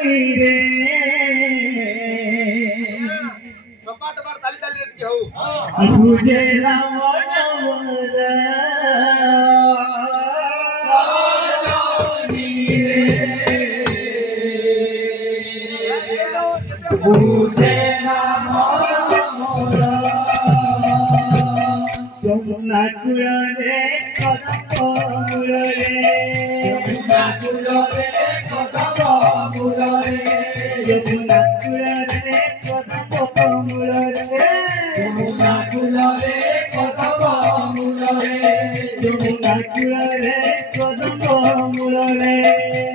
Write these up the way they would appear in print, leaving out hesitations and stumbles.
रे कपाट बार ताली ताली रेट घेऊ तुझे नाम नमर तुझे नाम नमर যমুনা কুলরে কদম রে যমুনা কুলরে কদম রে যমুনা কুলরে কদম রে যমুনা কুলরে কদম রে যমুনা কুলরে কদম রে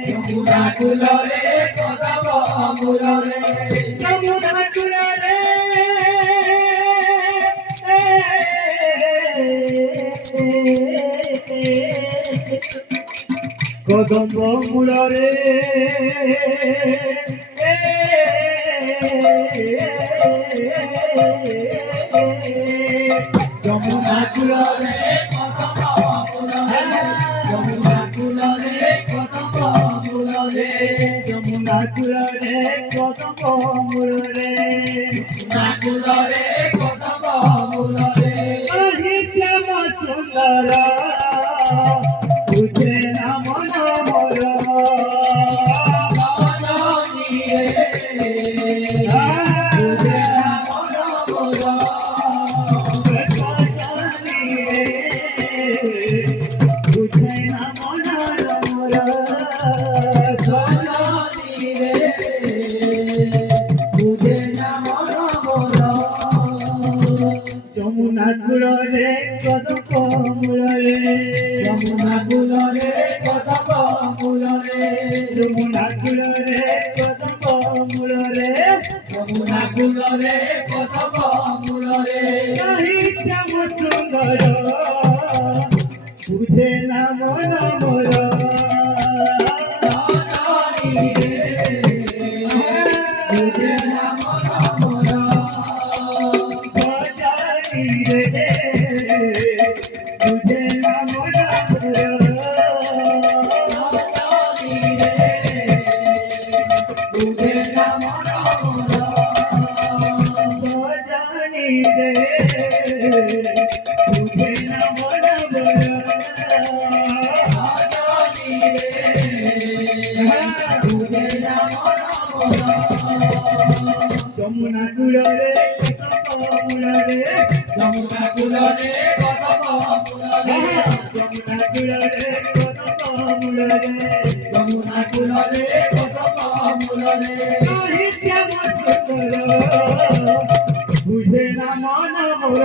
যমুনা কুলরে কদম রে যমুনা কুলরে কদম্ব মূলরে যমুনা কুলরে যমুনা কুলরে কদম্ব মূলরে যমুনা কুলরে কদম্ব মূলরে যমুনা কুলরে কদম্ব মূলরে সুন্দর তুঝে নাম নমর তুঝে নাম নমর তুঝে নাম নমর তুঝে নাম নমর যমুনা কুলরে কদম রে যমুনা কুলরে কদম রে যমুনা কুলরে কদম রে যমুনা কুলরে কদম রে নাহি শ্যাম সুন্দর তুঝে নাম নমর তুঝে নাম নমর तुझे नाम तुझे नाम जानी रे तुझे नाम तुझे नाम যমুনা কুলরে কদম রে যমুনা কুলরে কদম রে যমুনা কুলরে কদম রে যমুনা কুলরে কদম রে নাহি শ্যাম সুন্দর তুঝে নাম নমর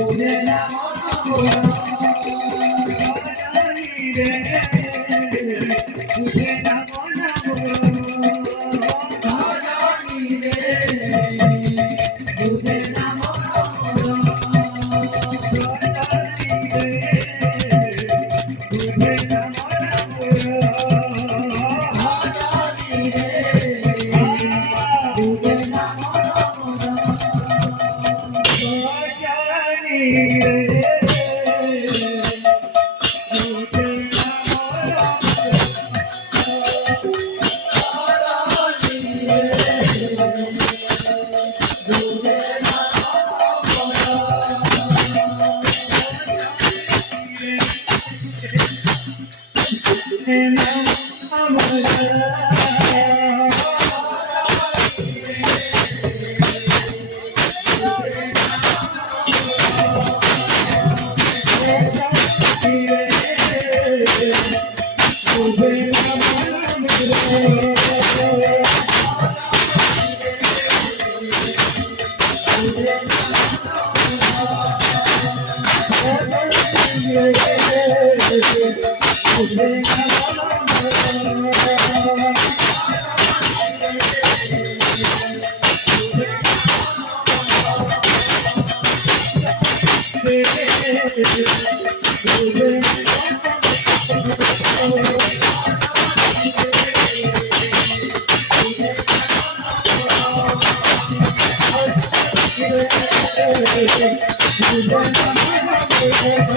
তুঝে নাম নমর তুঝে নাম तुझे